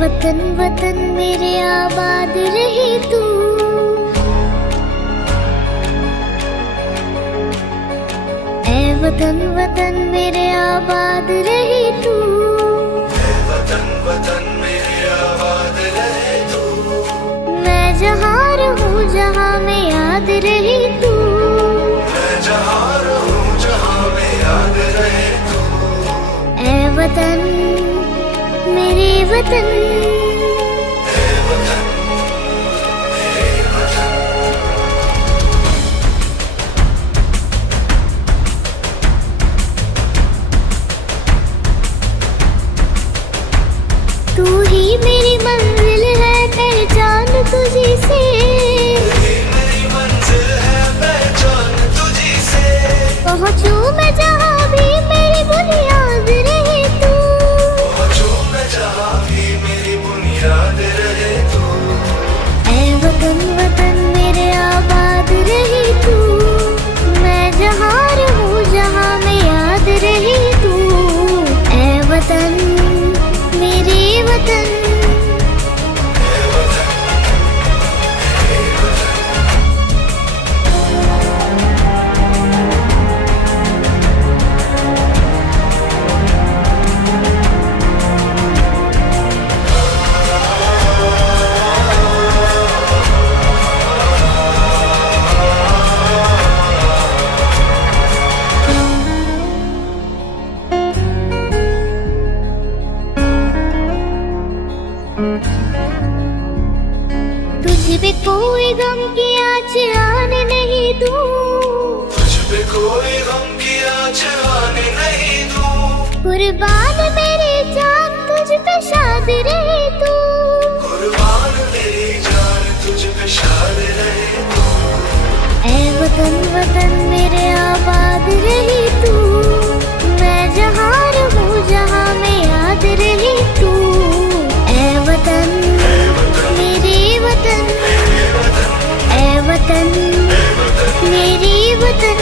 वतन वतन मेरे आबाद रहे तू, ऐ वतन वतन मेरे आबाद रहे तू, ऐ वतन वतन मेरे आबाद रहे तू। मैं जहाँ रहूँ जहाँ में याद रहे तू, मैं जहाँ रहूँ जहाँ में याद रहे तू। ऐ वतन मेरे वतन, ऐ वतन मेरे वतन। तू ही मेरी मंजिल है पहचान तुझी से, मेरी मंजिल है पहचान तुझी से। पहुँचूं मैं जहाँ भी मेरी बुनियाद रहे तू, पहुँचूं मैं जहाँ भी मेरी बुनियाद रहे तू। ऐ वतन वतन मेरे आबाद रहे तू, मैं जहाँ रहूँ जहाँ में याद रहे तू, ऐ वतन मेरे वतन। ऐ वतन मेरे वतन। तुझ पे कोई गम की आँच आने नहीं दूं, तुझ पे कोई गम की आँच आने नहीं दूं। कुर्बान मेरी जान तुझ पे शाद रहे तू, कुर्बान मेरी जान तुझ पे शाद रहे तू। ऐ वतन वतन मेरे आबाद रहे तू, मैं जहाँ रहूँ जहाँ में याद रहे तू, ऐ वतन मेरे वतन, ऐ वतन मेरे वतन।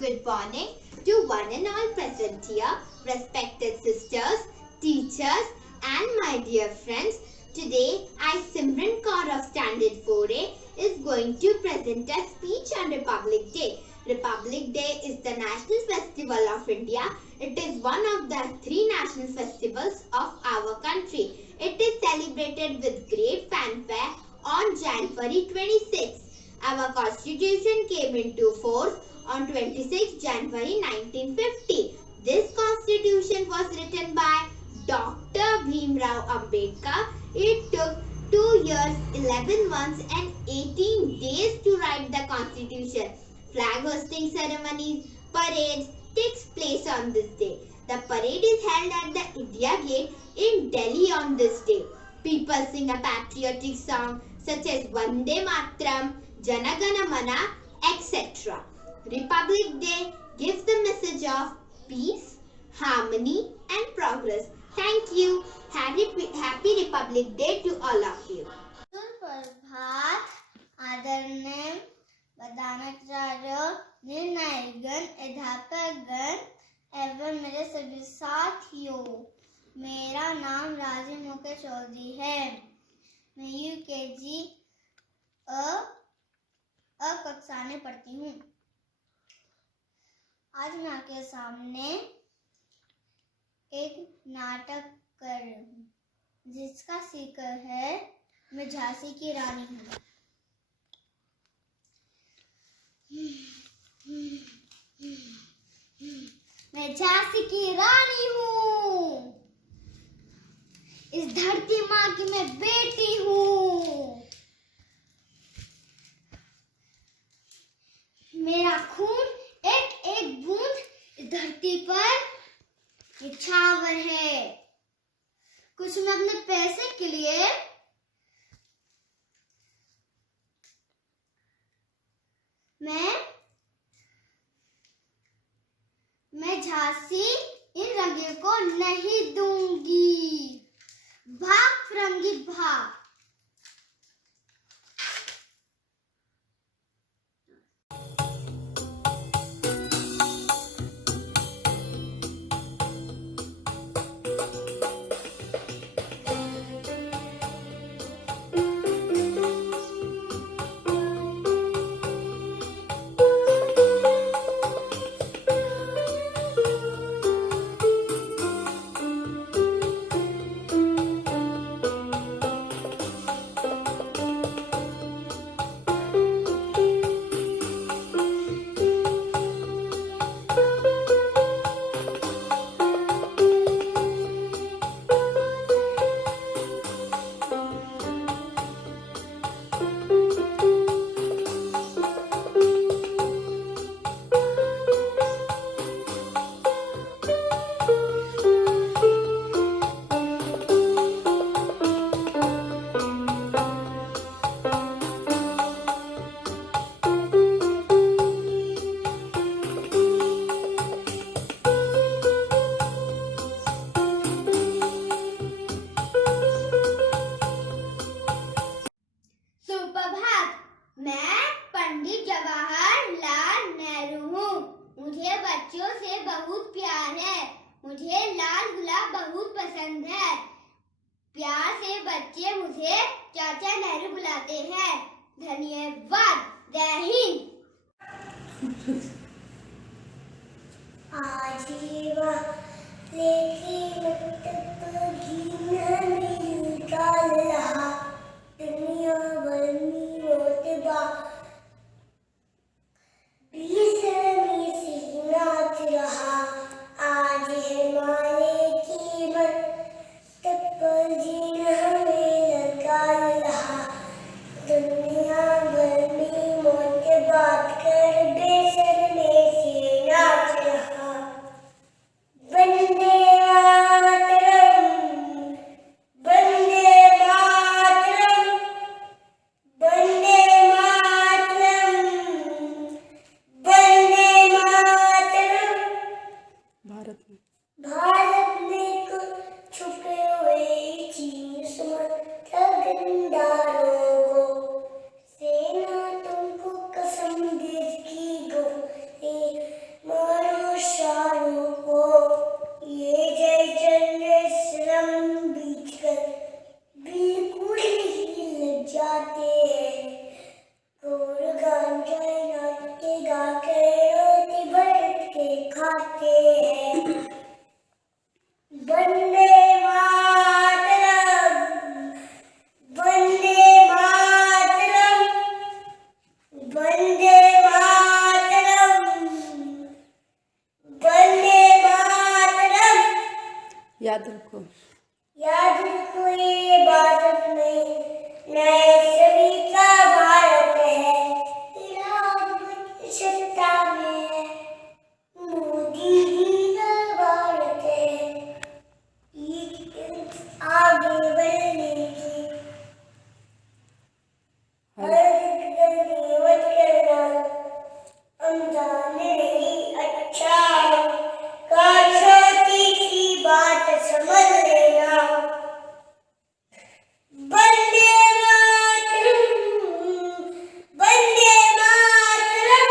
Good morning to one and all present here, respected sisters, teachers and my dear friends. Today I, Simran Kaur of Standard 4A, is going to present a speech on Republic Day. Republic Day is the national festival of India. It is one of the 3 national festivals of our country. It is celebrated with great fanfare on January 26. Our constitution came into force on 26 January 1950. This constitution was written by Dr. Bhimrao Ambedkar. It took 2 years, 11 months and 18 days to write the constitution. Flag hosting ceremonies, parades takes place on this day. The parade is held at the India Gate in Delhi on this day. People sing a patriotic song such as Vande Mataram, Jana Gana Mana, etc. Republic Day gives the message of peace, harmony and progress. Thank you. Happy Republic Day to all of you. सुप्रभात आदरणीय प्रधानाचार्य, निर्णायकगण, अध्यापकगण एवं मेरे सभी साथियों, मेरा नाम राजीव मुकेश चौधरी है। मैं यूकेजी अ कक्षा में पढ़ती हूँ। आज मैं आपके सामने एक नाटक कर रही हूँ जिसका शीर्षक है मैं झांसी की रानी हूँ। मैं झांसी की रानी हूँ, इस धरती माँ की मैं बेटी हूँ। मेरा खून एक एक बूंद इस धरती पर निछावर है। कुछ मैं अपने पैसे के लिए मैं झांसी इन रंगे को नहीं दूंगी। भाग फिरंगी भाग। मुझे चाचा नेहरू बुलाते हैं। धन्यवाद। जय हिंद। दुनिया भर में मोतबा नाच रहा आज हमारे कीमत पर जीन हमें लगा रहा दुनिया भर में मौत बात कर बेशर्मी से नाच रहा वंदे मातरम वंदे मातरम वंदे मातरम वंदे मातरम। भारत में कुछ छुपे हुए चीन समर्थक गद्दारों को सेना तुमको कसम देश की गो मारो शारों को ये जय चंद्र श्रम बीच कर बिल्कुल ही लग जाते हैं और गांजा नाच के गा के रोटी भर के खाते हैं। वंदे मातरम वंदे मातरम वंदे मातरम वंदे मातरम। याद रखो ये भारत में नए सभी का भारत है राज सत्ता में है मोदी जी का भारत है आगे बढ़ने की हर गलती मत करना अनजाने नहीं अच्छा छोटी सी बात समझ लेना। वंदे मातरम वंदे मातरम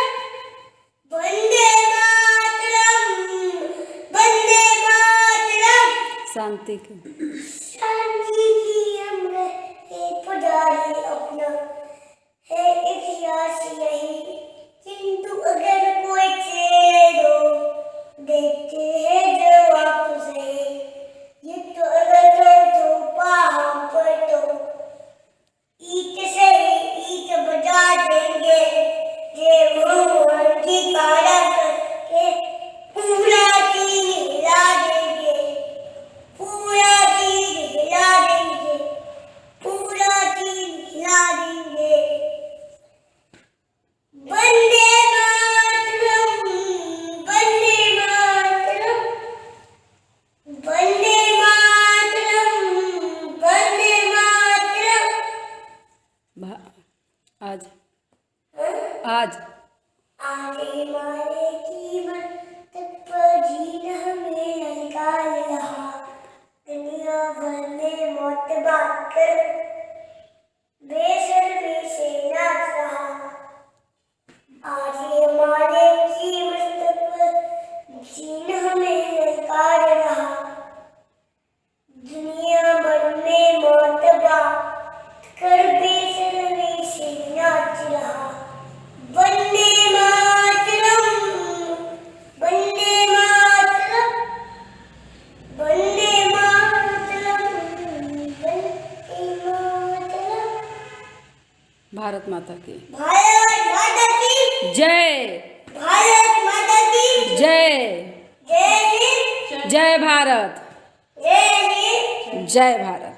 वंदे मातरम वंदे मातरम। शांति के शांति की अमर है पुजारी अपना है इतिहास यही किंतु अगर कोई छेड़ दो देखते हैं जवाब से ये तो अगर तो पहाड़ पर तो ईट से ईट बजा देंगे ये भगवान की कारा करके पूरा चीज हिला देंगे पूरा चीज हिला देंगे पूरा चीज हिला देंगे। वंदे मातरम वंदे मातरम वंदे मातरम वंदे मातरम। आज आज आज हमारे कीमत पर जीन हमें निकाल रहा दुनिया भर में मौत बात कर बेशर्मी से नाच रहा आज हमारे कीमत पर जीन हमें निकाल रहा दुनिया भर में मौत बात कर बेशर्मी से नाच रहा। वंदे मातरम वंदे मातरम वंदे मातरम वंदे मातरम। भारत माता की भारत माता की जय भारत माता की जय जय हिंद जय भारत जय हिंद जय भारत।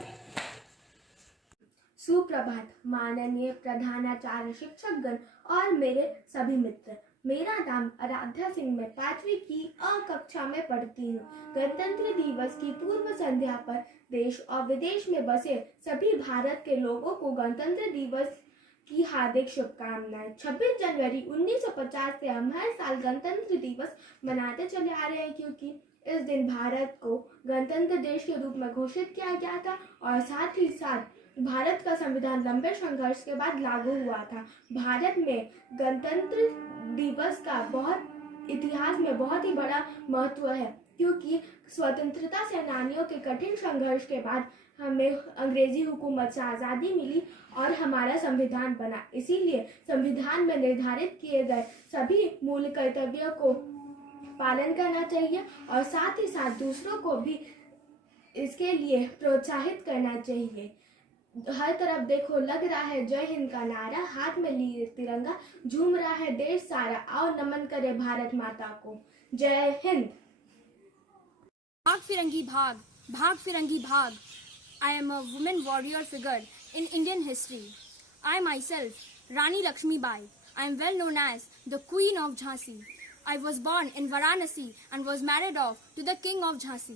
सुप्रभात माननीय प्रधानाचार्य शिक्षकगण और मेरे सभी मित्र। मेरा नाम आराध्या सिंह, मैं 5वीं की अ कक्षा में पढ़ती हूँ। गणतंत्र दिवस की पूर्व संध्या पर देश और विदेश में बसे सभी भारत के लोगों को गणतंत्र दिवस की हार्दिक शुभकामनाएं। 26 जनवरी 1950 से हम हर साल गणतंत्र दिवस मनाते चले आ रहे हैं, क्योंकि इस दिन भारत को गणतंत्र देश के रूप में घोषित किया गया था और साथ ही साथ भारत का संविधान लंबे संघर्ष के बाद लागू हुआ था। भारत में गणतंत्र दिवस का इतिहास में बहुत ही बड़ा महत्व है, क्योंकि स्वतंत्रता सेनानियों के कठिन संघर्ष के बाद हमें अंग्रेजी हुकूमत से आज़ादी मिली और हमारा संविधान बना। इसीलिए संविधान में निर्धारित किए गए सभी मूल कर्तव्यों को पालन करना चाहिए और साथ ही साथ दूसरों को भी इसके लिए प्रोत्साहित करना चाहिए। हर तरफ देखो लग रहा है जय हिंद का नारा, हाथ में लिए तिरंगा, झूम रहा है देश सारा, आओ नमन करे भारत माता को। जय हिंद। भाग फिरंगी भाग, भाग फिरंगी भाग. I am a woman warrior figure in Indian history. I myself, Rani Lakshmi Bai, I am well known as the Queen of Jhansi. I was born in Varanasi and was married off to the King of Jhansi.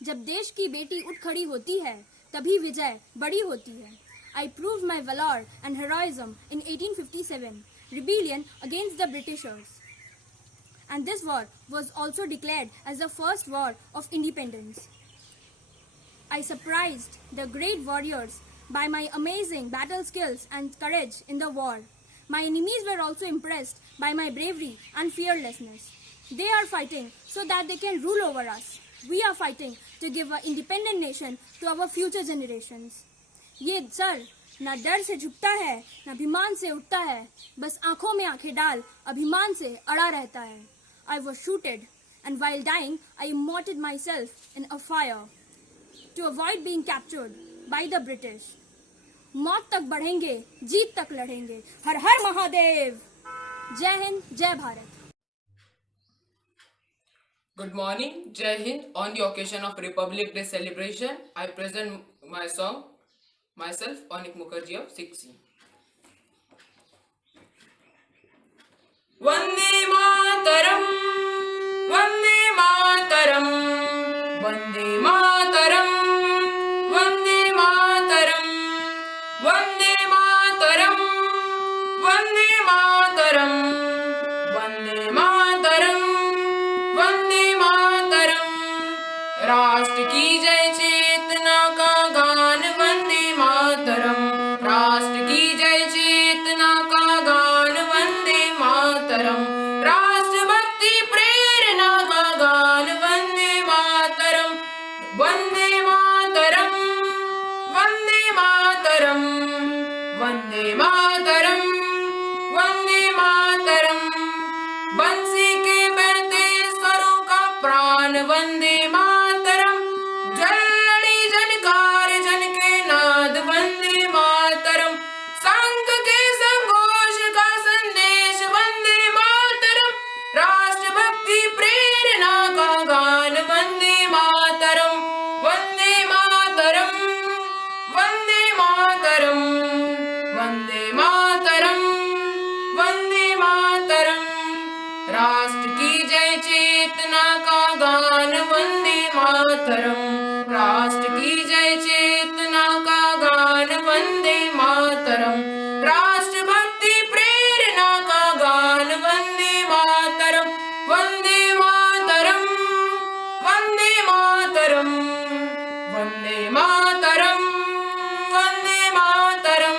जब देश की बेटी उठ खड़ी होती है, तभी विजय बड़ी होती है. I proved my valor and heroism in 1857, rebellion against the Britishers. And this war was also declared as the first war of independence. I surprised the great warriors by my amazing battle skills and courage in the war. My enemies were also impressed by my bravery and fearlessness. They are fighting so that they can rule over us. We are fighting to give an independent nation to our future generations. ये sir ना डर से झुकता है, ना अभिमान से उठता है, बस आंखों में आंखें डाल अभिमान से अड़ा रहता है. I was shooted, and while dying, I immorted myself in a fire to avoid being captured by the British. मौत तक बढ़ेंगे, जीत तक लड़ेंगे. हर हर महादेव. जय हिंद, जय Bharat. Good morning, Jai Hind. On the occasion of Republic Day celebration, I present my song, myself, Anik Mukherjee of 6C. Vande Mataram, Vande Mataram, Vande Mataram, Vande Mataram, Vande Mataram, Vande Mataram, Vande Mataram, Vande Mataram. राष्ट्र की जय चेतना का गान वंदे मातरम. राष्ट्र की जय चेतना का गान वंदे मातरम. राष्ट्रभक्ति प्रेरणा का गान वंदे मातरम. वंदे मातरम, वंदे मातरम, वंदे मातरम, वंदे मातरम. बंसी के बहते स्वरों का प्राण वंदे मातरम. जलड़ी जनकार जन के नाद वंदे मातरम. संघ के संघोष का संदेश वंदे मातरम. राष्ट्रभक्ति प्रेरणा का गान वंदे मातरम. वंदे मातरम, वंदे मातरम, वंदे मातरम, वंदे मातरम. राष्ट्र की जय चेतना का गान वंदे मातरम. राष्ट्र की जय चेतना का गान वंदे मातरम. राष्ट्रभक्ति प्रेरणा का गान वंदे मातरम. वंदे मातरम, वंदे मातरम, वंदे मातरम, वंदे मातरम.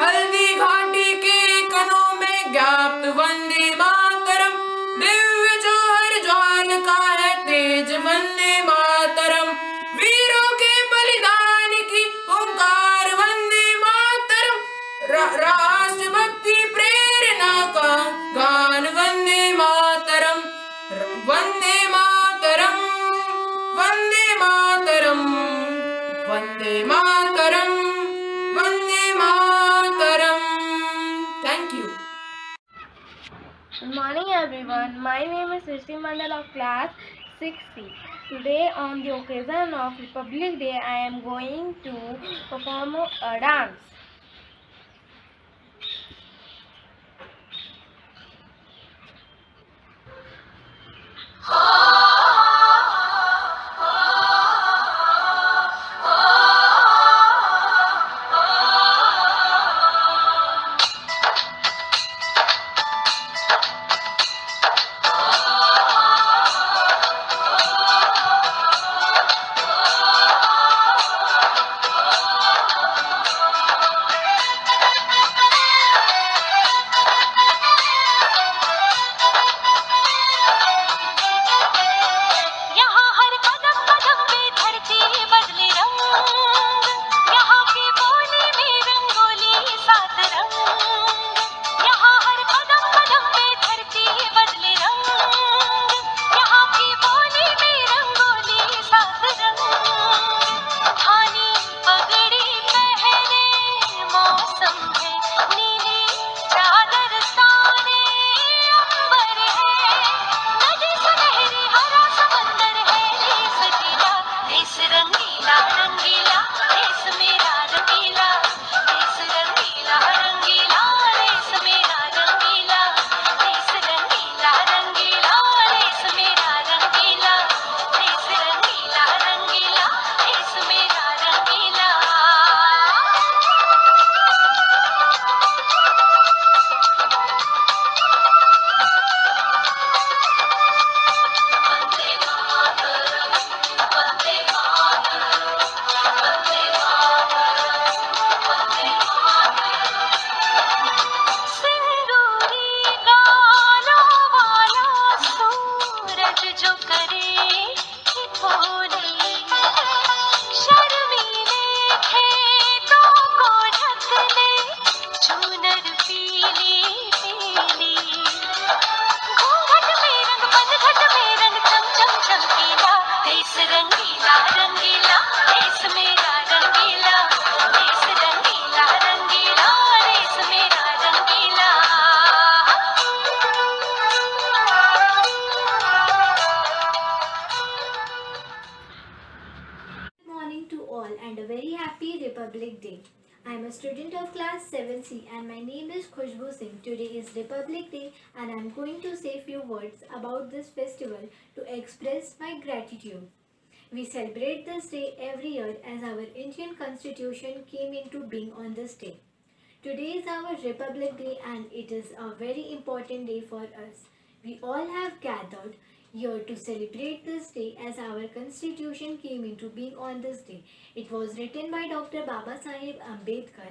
हल्दी घाटी के कनों में ज्ञाप्त वंदे मातरम. दिव्य जौहर ज्वाल का है तेज वंदे मातरम. वीरों के बलिदान की ओंकार वंदे मातरम. राष्ट्रभक्ति प्रेरणा का गान Vande Mataram. Vande Mataram, Vande Mataram, Vande Mataram, Vande Mataram. Thank you. Good morning everyone. My name is Srishti Mandal of class 6C. Today on the occasion of Republic Day, I am going to perform a dance. and a very happy Republic Day. I am a student of class 7C and my name is Khushbu Singh. Today is Republic Day and I am going to say few words about this festival to express my gratitude. We celebrate this day every year as our Indian Constitution came into being on this day. Today is our Republic Day and it is a very important day for us. We all have gathered here to celebrate this day as our constitution came into being on this day. It was written by Dr. Baba Saheb Ambedkar.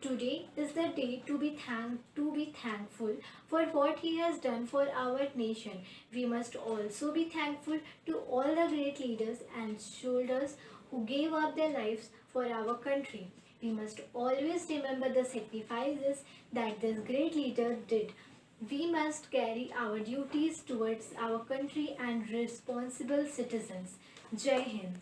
Today is the day to be thankful for what he has done for our nation. We must also be thankful to all the great leaders and soldiers who gave up their lives for our country. We must always remember the sacrifices that this great leader did. We must carry our duties towards our country and responsible citizens. Jai Hind.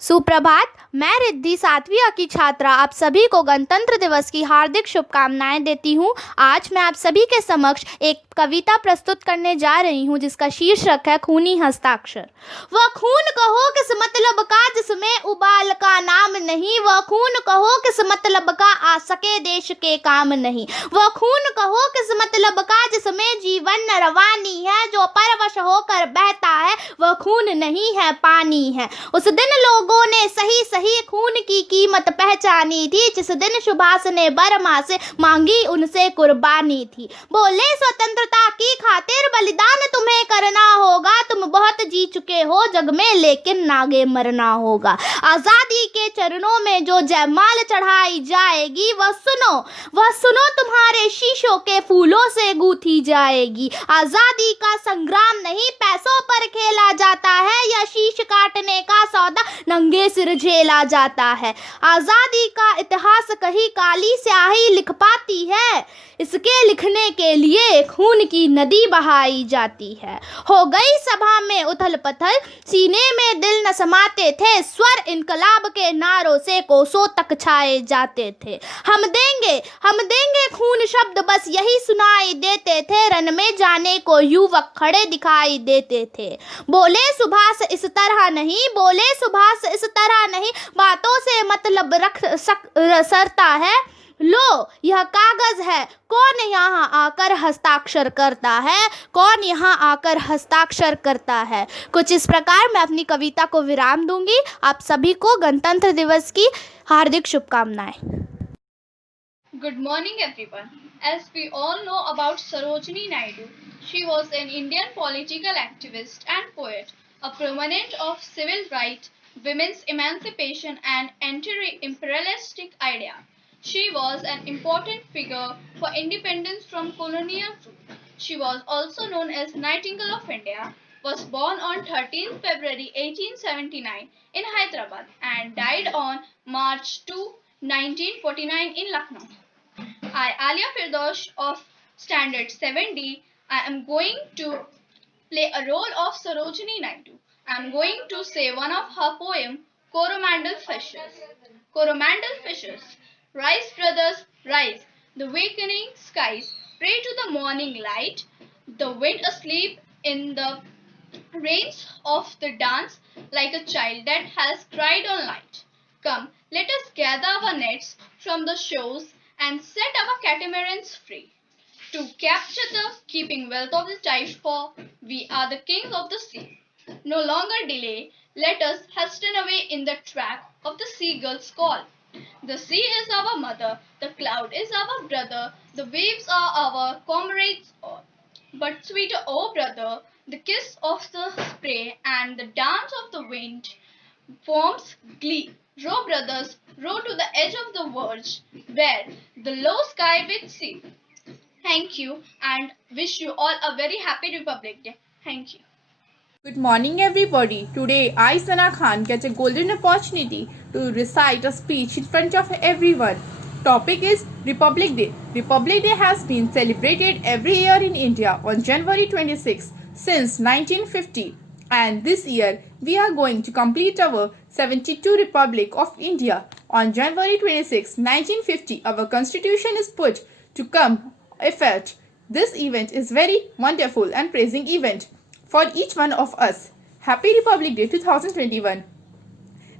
सुप्रभात। मैं Riddhi 7वीं A की छात्रा आप सभी को गणतंत्र दिवस की हार्दिक शुभकामनाएं देती हूं। आज मैं आप सभी के समक्ष एक कविता प्रस्तुत करने जा रही हूं जिसका शीर्षक है खूनी हस्ताक्षर। वह खून कहो किस मतलब का जिसमें उबाल का नाम नहीं, वह खून कहो किस मतलब का आ सके देश के काम नहीं, वह खून कहो किस मतलब का जिसमें जीवन रवानी है, जो परवश होकर बहता है वह खून नहीं है पानी है। उस दिन लोगों ने सही सही खून की कीमत पहचानी थी, जिस दिन सुभाष ने बर्मा से मांगी उनसे कुर्बानी थी। बोले स्वतंत्रता की खातिर बलिदान तुम्हें करना होगा, तुम बहुत जी चुके हो जग में लेकिन आगे मरना होगा। आजादी के चरणों में जो जयमाल चढ़ाई जाएगी वह सुनो तुम्हारे शीशों के फूलों से गूंथी जाएगी। आजादी का संग्राम नहीं पैसों पर खेला जाता है, या शीश काटने का सौदा नंगे सिर झेला जाता है। आजादी का इतिहास कहीं काली स्याही लिख पाती है, इसके लिखने के लिए खून की नदी बहाई जाती है। हो गई सभा में उथल पथल, सीने में दिल न समाते थे, स्वर इनकलाब के नारों से कोसों तक छाए जाते थे। हम देंगे खून शब्द बस यही सुनाई देते थे, रन में जाने को युवक खड़े दिखाई देते थे। बोले सुभाष इस तरह नहीं, बातों से मतलब सरता है। लो यह कागज है, कौन यहाँ आकर हस्ताक्षर करता है। कुछ इस प्रकार मैं अपनी कविता को विराम दूंगी। आप सभी को गणतंत्र दिवस की हार्दिक शुभकामनाएं। Good morning everyone. As we all know about Sarojini Naidu, she was an Indian political activist and poet, a proponent of civil rights, women's emancipation and anti-imperialistic idea. She was an important figure for independence from colonial rule. She was also known as Nightingale of India, was born on 13 February 1879 in Hyderabad and died on March 2, 1949 in Lucknow. I, Alia Firdosh of Standard 7D, I am going to play a role of Sarojini Naidu. I am going to say one of her poem, Coromandel Fishes. Coromandel Fishes. Rise, brothers, rise. The wakening skies pray to the morning light. The wind asleep in the reins of the dance, like a child that has cried all night. Come, let us gather our nets from the shores and set our catamarans free, to capture the keeping wealth of the tide, for we are the kings of the sea. No longer delay, let us hasten away in the track of the seagull's call. The sea is our mother, the cloud is our brother, the waves are our comrades all. But sweeter, oh brother, the kiss of the spray and the dance of the wind forms glee. Row, brothers, row to the edge of the verge, where the low sky will see. Thank you and wish you all a very happy Republic Day. Thank you. Good morning everybody. Today I, Sana Khan, get a golden opportunity to recite a speech in front of everyone. Topic is Republic Day. Republic Day has been celebrated every year in India on January 26 since 1950. And this year we are going to complete our 72 Republic of India. On January 26, 1950, our constitution is put to come effect. This event is very wonderful and praising event for each one of us. Happy Republic Day 2021.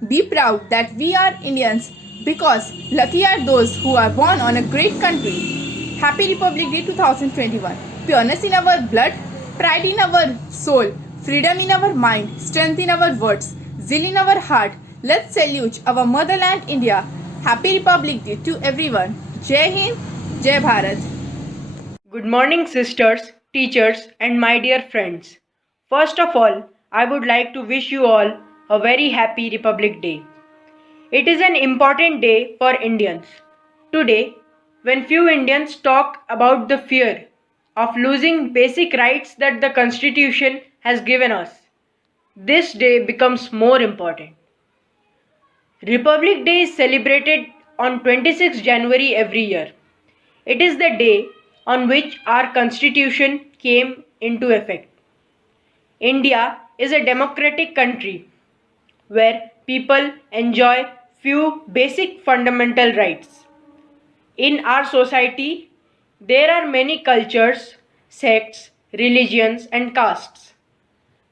Be proud that we are Indians because lucky are those who are born on a great country. Happy Republic Day 2021. Pureness in our blood, pride in our soul, freedom in our mind, strength in our words, zeal in our heart. Let's salute our motherland India. Happy Republic Day to everyone. Jai Hind, Jai Bharat. Good morning, sisters, teachers, and my dear friends. First of all, I would like to wish you all a very happy Republic Day. It is an important day for Indians. Today, when few Indians talk about the fear of losing basic rights that the Constitution has given us, this day becomes more important. Republic Day is celebrated on 26 January every year. It is the day on which our Constitution came into effect. India is a democratic country where people enjoy few basic fundamental rights. In our society, there are many cultures, sects, religions, and castes.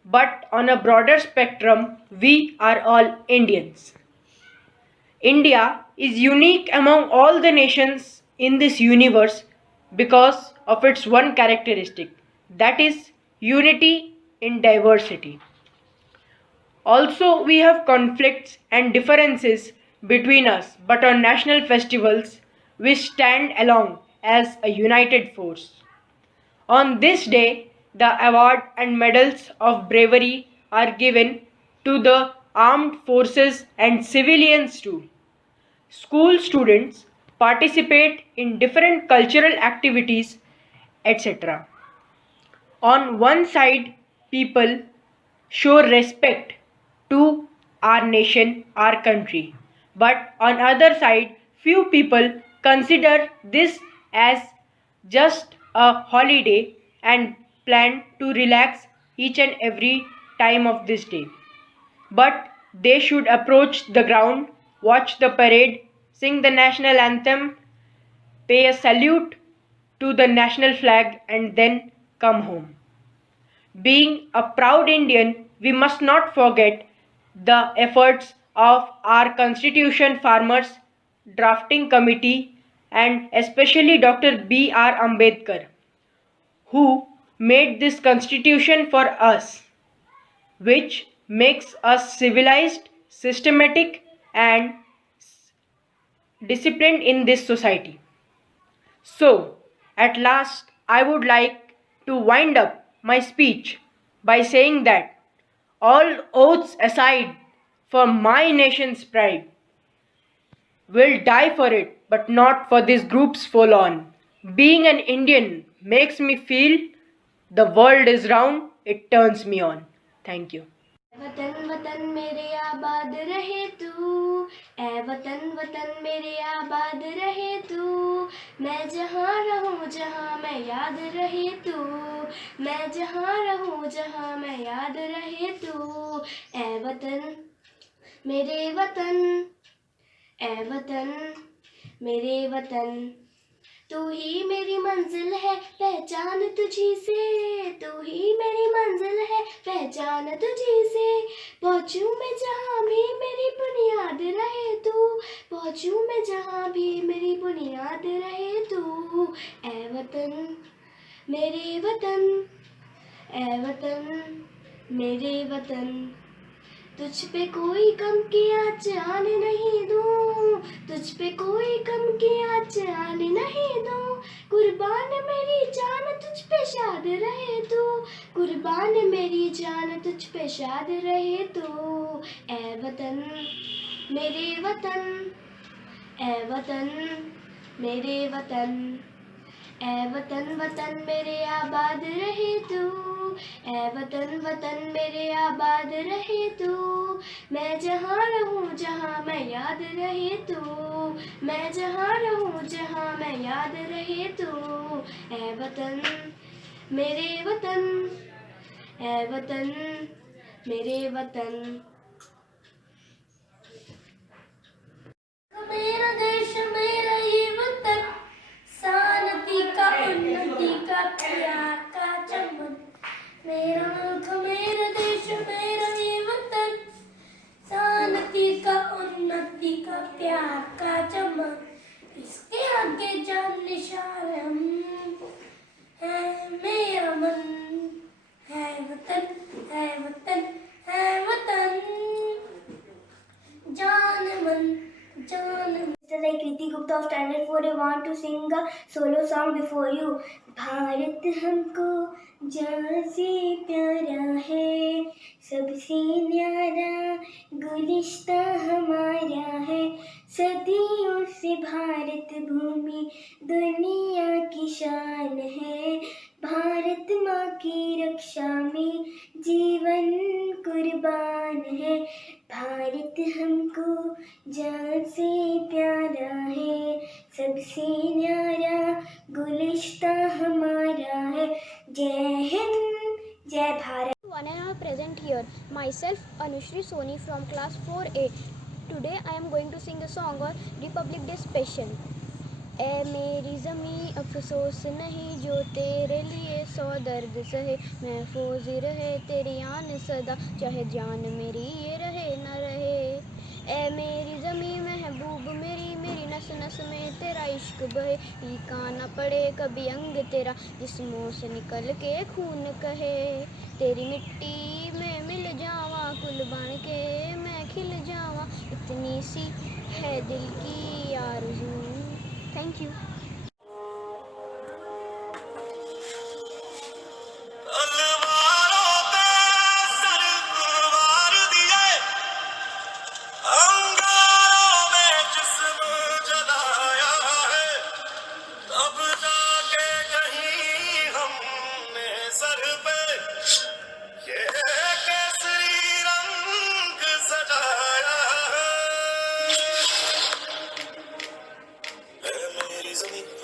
But on a broader spectrum, we are all Indians. India is unique among all the nations in this universe because of its one characteristic, that is unity in diversity. Also, we have conflicts and differences between us, but on national festivals, we stand along as a united force. On this day, the award and medals of bravery are given to the armed forces and civilians too. School students participate in different cultural activities, etc. On one side, people show respect to our nation, our country. But on other side, few people consider this as just a holiday and plan to relax each and every time of this day. But they should approach the ground, watch the parade, sing the national anthem, pay a salute to the national flag, and then come home. Being a proud Indian, we must not forget the efforts of our Constitution Farmers Drafting Committee and especially Dr. B.R. Ambedkar, who made this constitution for us, which makes us civilized, systematic, and disciplined in this society. So, at last, I would like to wind up my speech by saying that all oaths aside for my nation's pride, will die for it, but not for this group's forlorn. Being an Indian makes me feel the world is round, it turns me on. Thank you. वतन वतन मेरे आबाद रहे तू, ऐ वतन वतन मेरे आबाद रहे तू, मैं जहाँ रहूँ जहाँ मैं याद रहे तू, मैं जहाँ रहूँ जहाँ मैं याद रहे तू, ऐ वतन मेरे वतन, ऐ वतन मेरे वतन, तू ही मेरी मंजिल है पहचान तुझी से, तू ही मेरी मंजिल है पहचान तुझी से, पहुँचूँ मैं जहाँ भी मेरी बुनियाद रहे तू, पहुँचूँ मैं जहाँ भी मेरी बुनियाद रहे तू, ऐ वतन मेरे वतन, ऐ वतन मेरे वतन, तुझ पे कोई कम की आँच आने नहीं दूँ, तुझ पे कोई कम की आँच आने नहीं दूँ, कुर्बान मेरी जान तुझ पे शाद रहे तू, कुर्बान मेरी जान तुझ पे शाद रहे तू, ऐ वतन मेरे वतन, ऐ वतन मेरे वतन, ऐ वतन वतन मेरे आबाद रहे तू, ऐ वतन वतन मेरे आबाद रहे तू, मैं जहाँ रहूँ जहाँ मैं याद रहे तू, मैं जहाँ रहूँ जहाँ मैं याद रहे तू, ऐ वतन मेरे वतन, ऐ वतन मेरे वतन। मेरा देश मेरा ये वतन, शांति का उन्नति का प्यार का चमन, मेरा मुल्क मेरा देश मेरा ये वतन, शांति मन, इसके आगे जान निशान हम, है मेरा मन, है वतन, है वतन, है वतन, जान मन, जान मन। I, Kriti Gupta of Standard 4, I want to sing a solo song before you. Bharat हमको जान से प्यारा है, सबसे न्यारा गुलिस्ता हमारा है, सदियों से भारत भूमि दुनिया की शान है, भारत माँ की रक्षा में जीवन कुर्बान है, भारत हमको जान से प्यारा है, सबसे न्यारा गुलिस्ता हमारा है। जय हिंद, जय Bharat. One and all present here. Myself Anushri Soni from class 4A. Today I am going to sing a song on Republic Day special. ऐ मेरी ज़मीं अफसोस नहीं जो तेरे लिए सौ दर्द सहे, महफूज रहे तेरी आन सदा चाहे जान मेरी ये रहे न रहे। ऐ मेरी ज़मीं महबूब मेरी, मेरी नस नस में तेरा इश्क बहे, फीका न पड़े कभी अंग तेरा जिस्मों से निकल के खून कहे, तेरी मिट्टी में मिल जावा कुल बन के मैं खिल जावा, इतनी सी है दिल की आरज़ू। Thank you.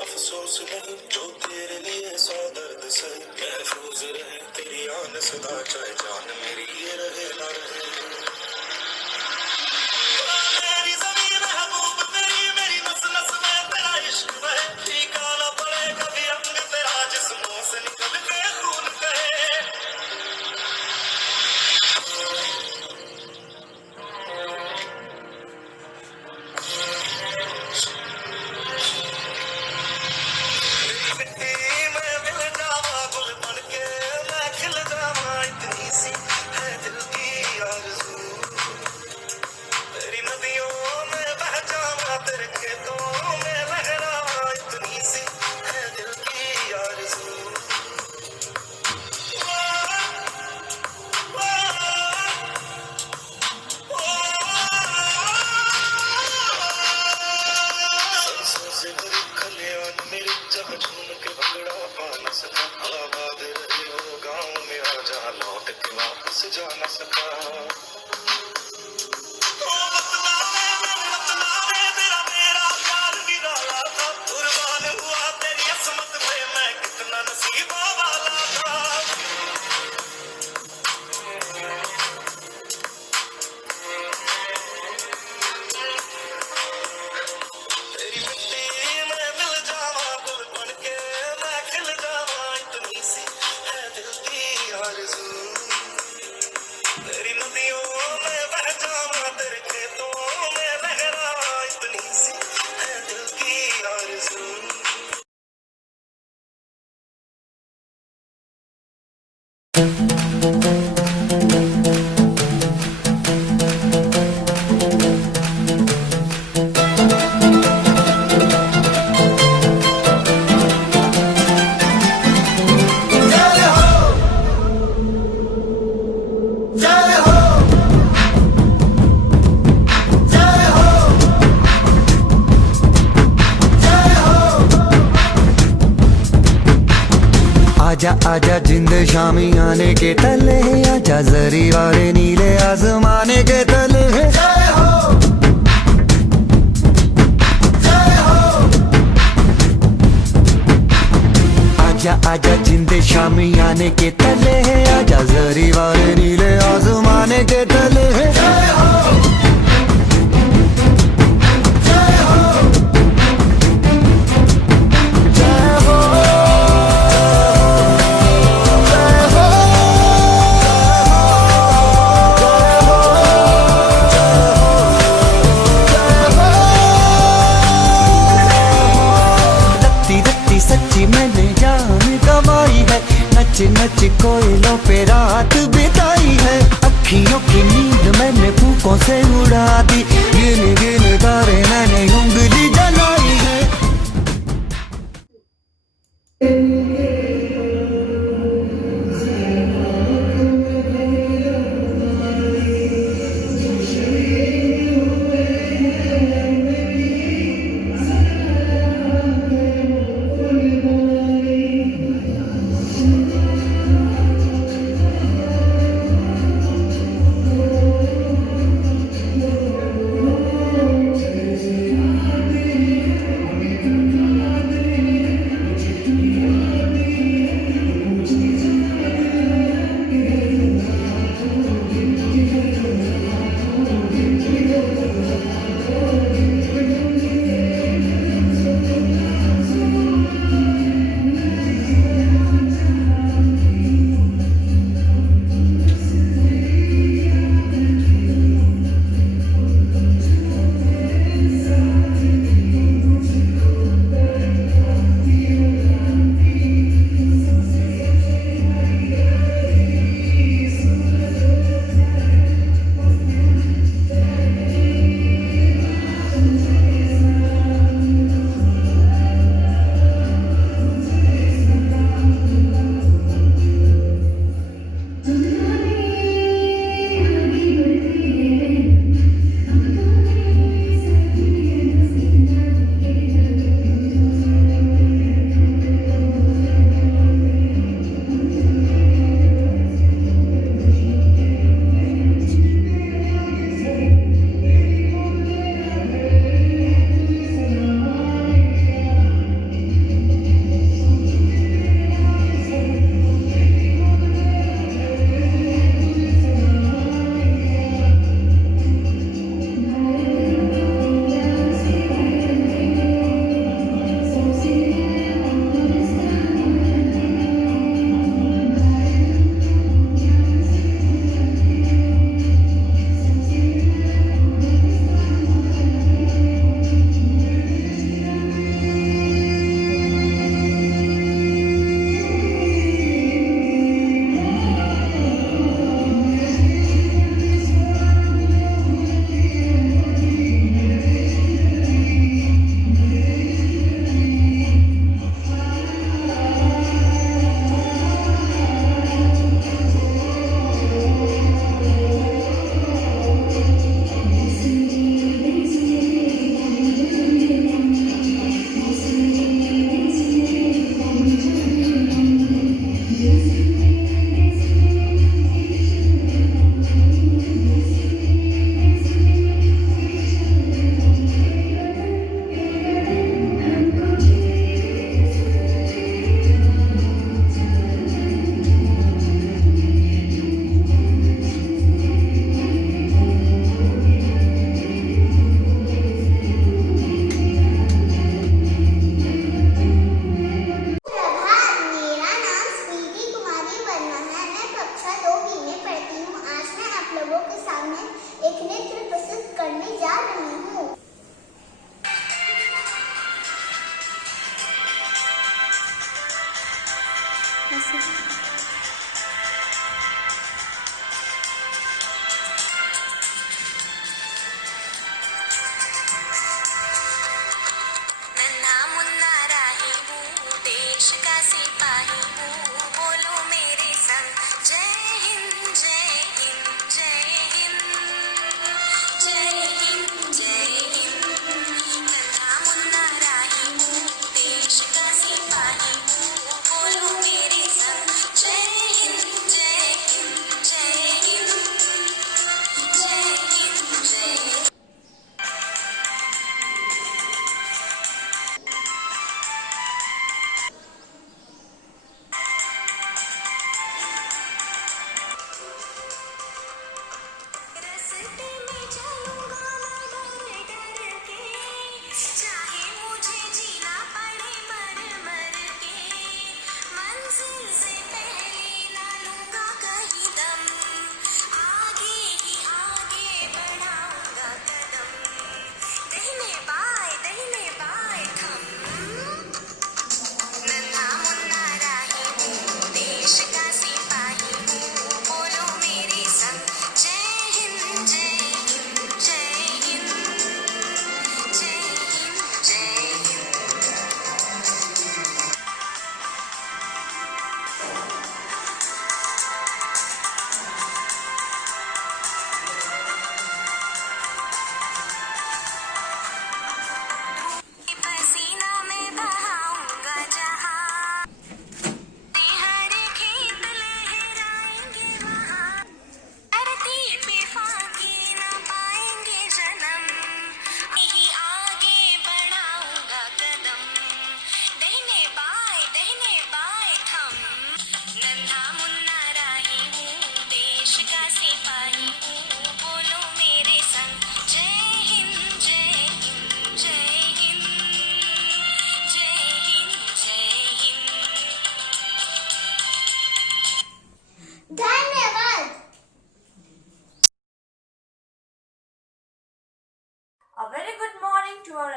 अफसोस नहीं जो तेरे लिए सौ दर्द सहे, महफूज रहे तेरी आन सदा चाहे जान मेरी ये रहे ना रहे। मेरी ज़मीं महबूब मेरी, मेरी नस नस में तेरा इश्क बहे, फीका न पड़े कभी अंग तेरा जिस्मों से निकल के खून कहे। जा न सका तेरा मेरा प्यार निराला था, कुर्बान हुआ तेरी असमत पे मैं कितना नसीबों वाला था। तेरी मिट्टी में मिल जावा गुल बन के मैं खिल जावा, इतनी सी है दिल की आरज़ू, तेरी नदियों में बह जावा तेरे खेतों में लहरा, इतनी सी है दिल की आरज़ू। आजा आजा जिंद शामी आने के तले, आजा जरी वाले नीले आसमाने के तले। जय हो जय हो, आजा आजा जिंद शामी आने के तले, आजा जरी वाले नीले आसमाने के तले। जय हो नच नच कोयलों पे रात बिताई है, अखियों की नींद मैंने फूकों से उड़ा दी, गिन गिन तारे मैंने उंगली जलाई है।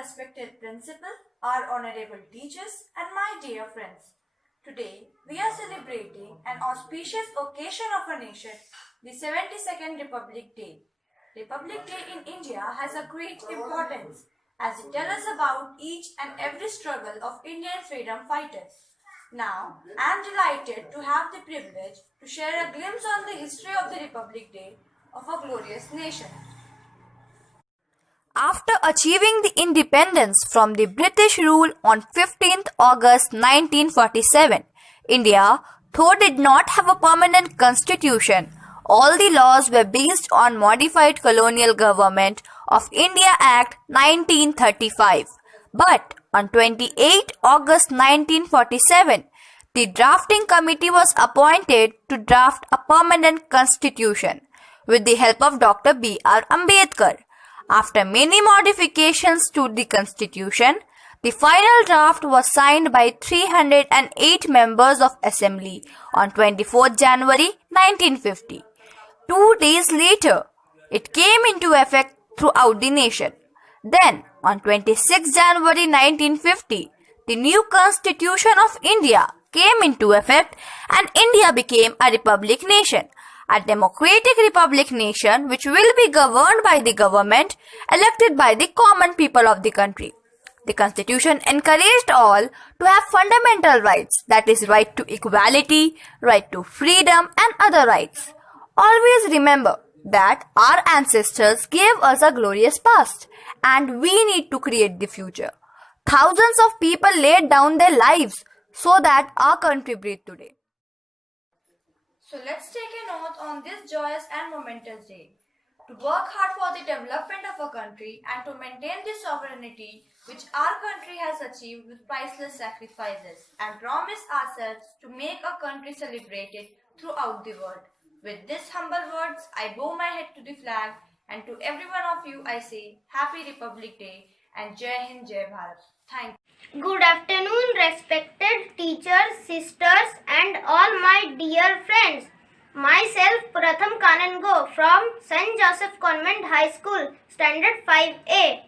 respected principal, our honorable teachers, and my dear friends. Today, we are celebrating an auspicious occasion of our nation, the 72nd Republic Day. Republic Day in India has a great importance as it tells us about each and every struggle of Indian freedom fighters. Now, I am delighted to have the privilege to share a glimpse on the history of the Republic Day of a glorious nation. After achieving the independence from the British rule on 15th August 1947, India, though did not have a permanent constitution, all the laws were based on Modified Colonial Government of India Act 1935. But on 28 August 1947, the drafting committee was appointed to draft a permanent constitution with the help of Dr. B.R. Ambedkar. After many modifications to the constitution, the final draft was signed by 308 members of Assembly on 24 January 1950. 2 days later, it came into effect throughout the nation. Then, on 26 January 1950, the new Constitution of India came into effect and India became a republic nation. A democratic republic nation which will be governed by the government elected by the common people of the country. The constitution encouraged all to have fundamental rights, that is right to equality, right to freedom and other rights. Always remember that our ancestors gave us a glorious past and we need to create the future. Thousands of people laid down their lives so that our country breathes today. So let's take a note on this joyous and momentous day to work hard for the development of our country and to maintain the sovereignty which our country has achieved with priceless sacrifices and promise ourselves to make our country celebrated throughout the world. With these humble words, I bow my head to the flag and to every one of you I say Happy Republic Day and Jai Hind, Jai Bharat. Thank you. Good afternoon, respected teachers, sisters, and all my dear friends. Myself, Pratham Kanango from St. Joseph Convent High School, Standard 5A.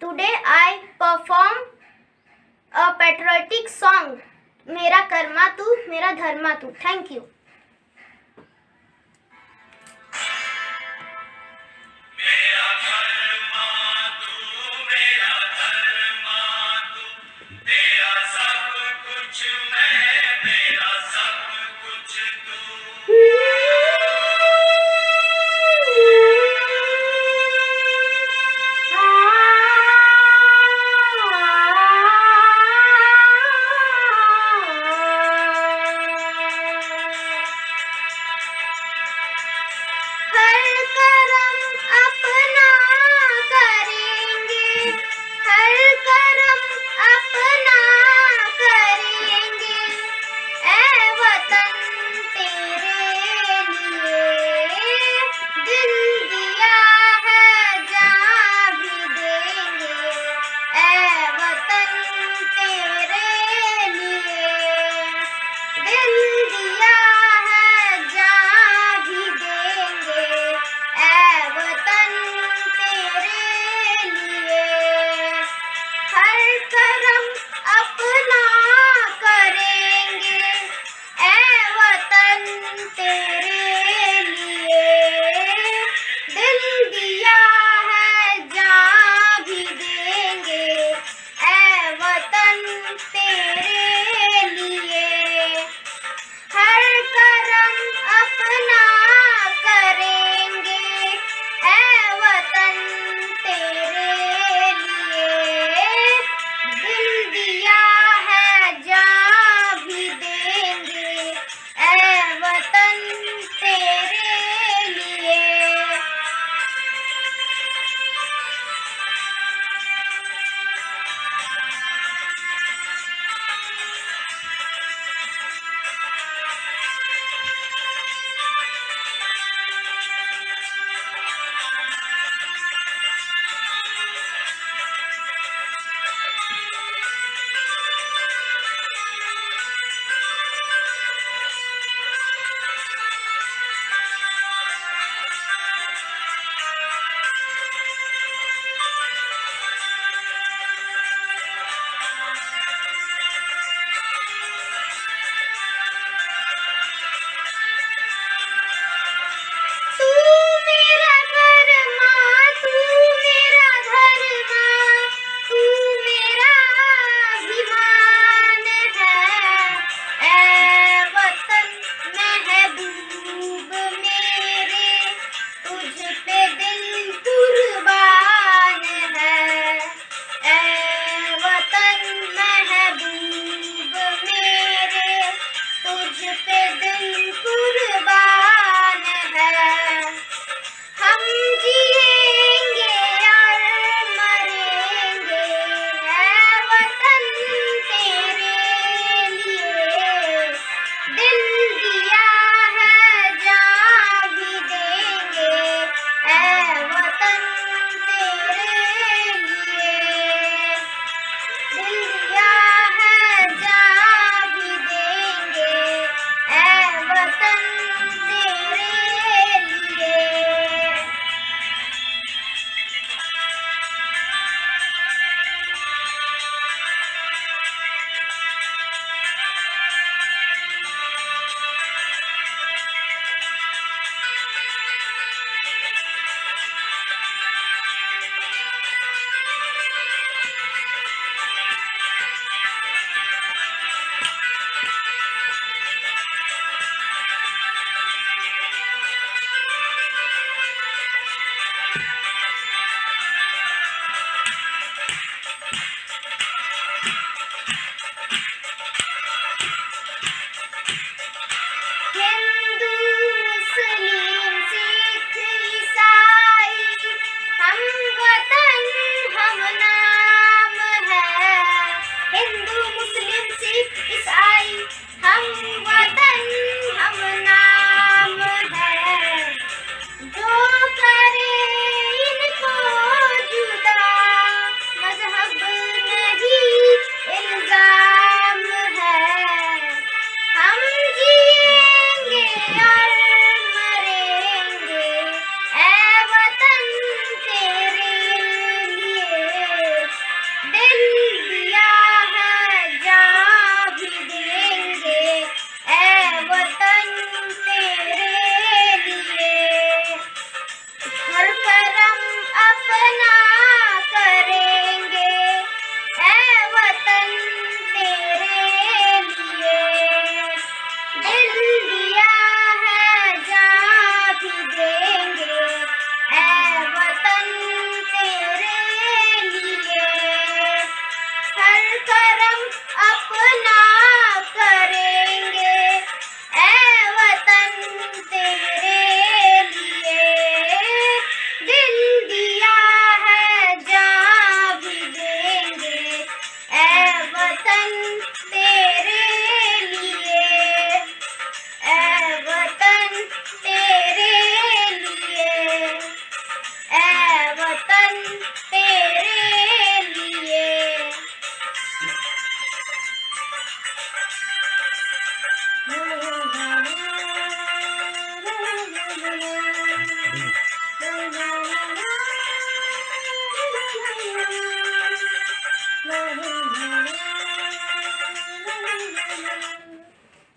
Today I perform a patriotic song, Mera Karma Tu, Mera Dharma Tu. Thank you.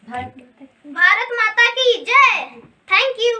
Bharat माता की जय। Thank you.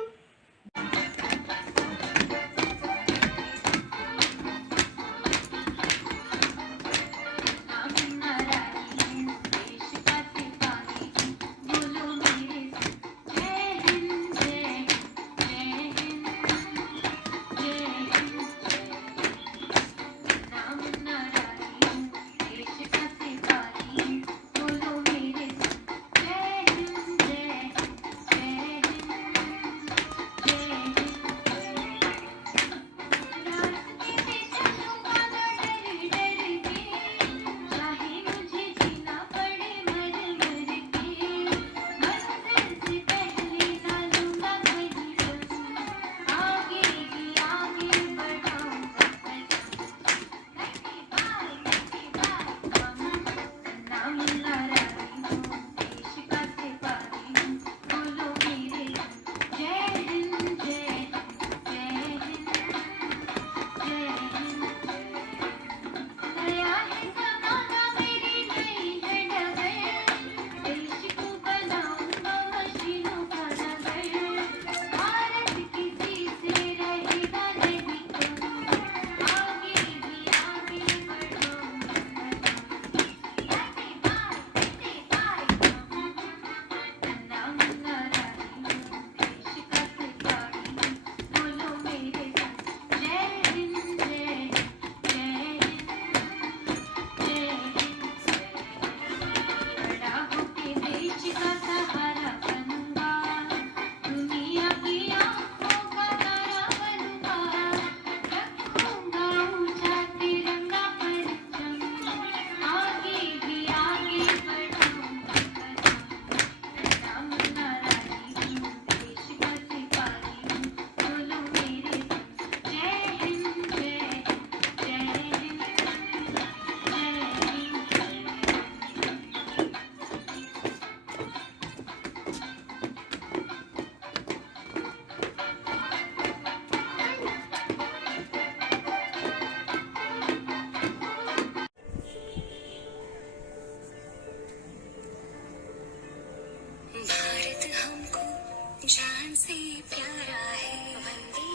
जान से प्यारा है वंदे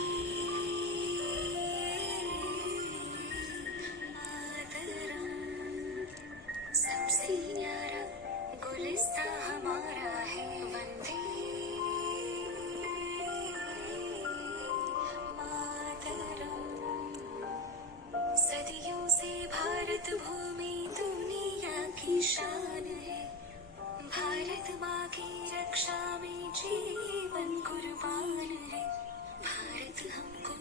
मातरम, सबसे न्यारा गुलिस्ता हमारा है वंदे मातरम। सदियों से भारत भूमि दुनिया की शान है, भारत माँ की रक्षा में जीवन कुर्बान है। भारत हमको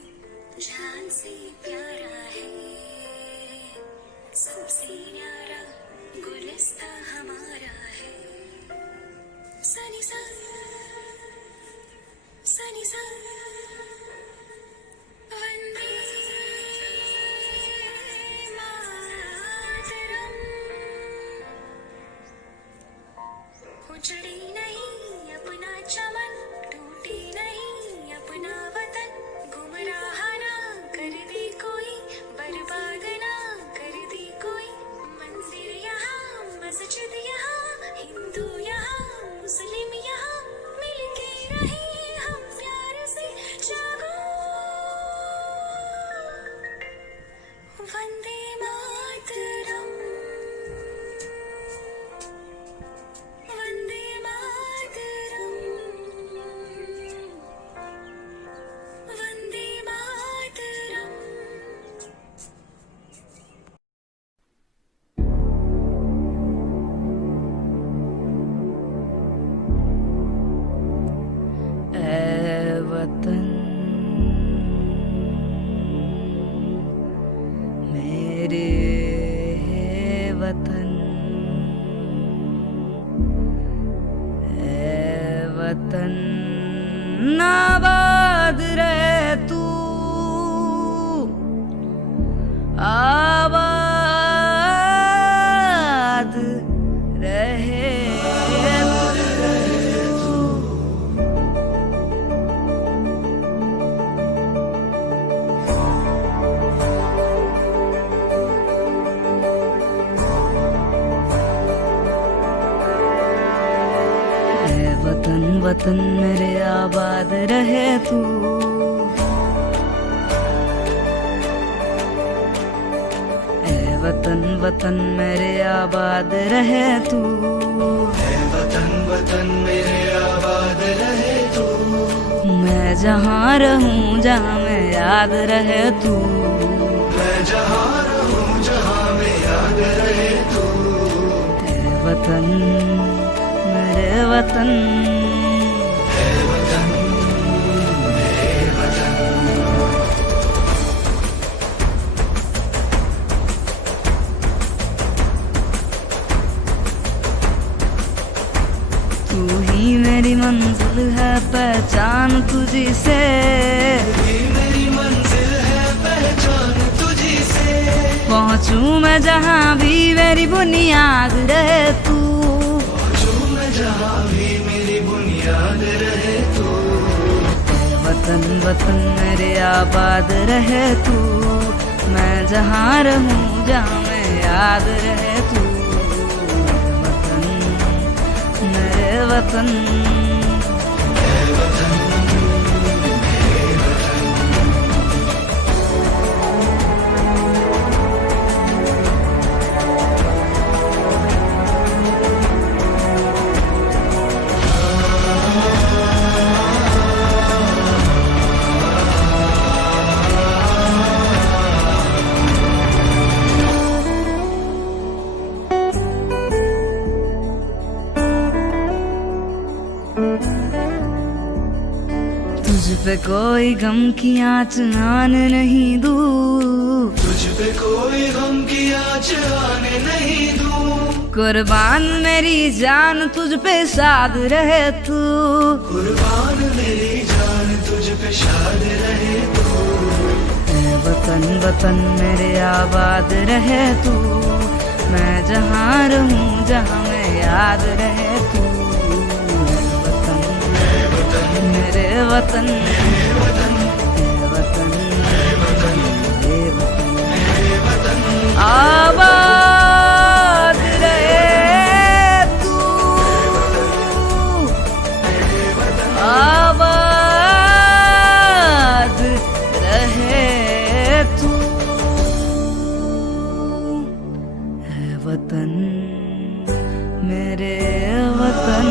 जान से प्यारा है, सबसे न्यारा गुलिस्ता हमारा है। सनी सा सनी सा वंदे मातरम। उजड़ी नहीं अपना चमन, टूटी नहीं अपना वतन, गुमराह ना कर दे कोई, बर्बाद ना कर दे कोई। मंदिर यहाँ, मस्जिद यहाँ, हिंदू यहाँ, मुस्लिम यहाँ, मिलके रहे हम प्यार से। जागो वंदे मातरम, वंदे मातरम, वंदे मातरम। ऐ वतन मेरे वतन, ऐ वतन आबाद रहे तू, आबाद रहे तू। वतन वतन मेरे आबाद रहे तू। ऐ वतन वतन मेरे आबाद रहे तू। ऐ वतन वतन मेरे आबाद रहे तू। मैं जहाँ रहूँ जहाँ मैं याद रहे तू। मैं जहाँ रहूँ जहाँ मैं याद रहे तू। ऐ वतन मेरे वतन, ऐ वतन मेरे वतन। तू ही मेरी मंजिल है पहचान तुझी से। तू ही मेरी मंजिल है पहचान तुझी से। पहुँचूं मैं जहाँ भी मेरी बुनियाद रहे तू। पहुँचूं मैं जहाँ भी मेरी बुनियाद रहे तू। ऐ वतन वतन मेरे आबाद रहे तू। मैं जहाँ रहूँ जहाँ मैं याद रहे तू। मेरे वतन, मेरे वतन, मेरे वतन। तुझ पे कोई गम की आँच आने नहीं दूँ। तुझ पे कोई गम की आँच आने नहीं दूँ। कुर्बान मेरी जान तुझ पे शाद रहे तू। कुर्बान मेरी जान तुझ पे शाद रहे तू। ऐ वतन वतन मेरे आबाद रहे तू। मैं जहाँ रहूँ जहाँ मैं याद रहे तू। मेरे वतन, मेरे वतन, मेरे वतन, मेरे वतन, मेरे वतन, मेरे वतन। आबाद रहे तू। आबाद रहे तू। है वतन मेरे वतन।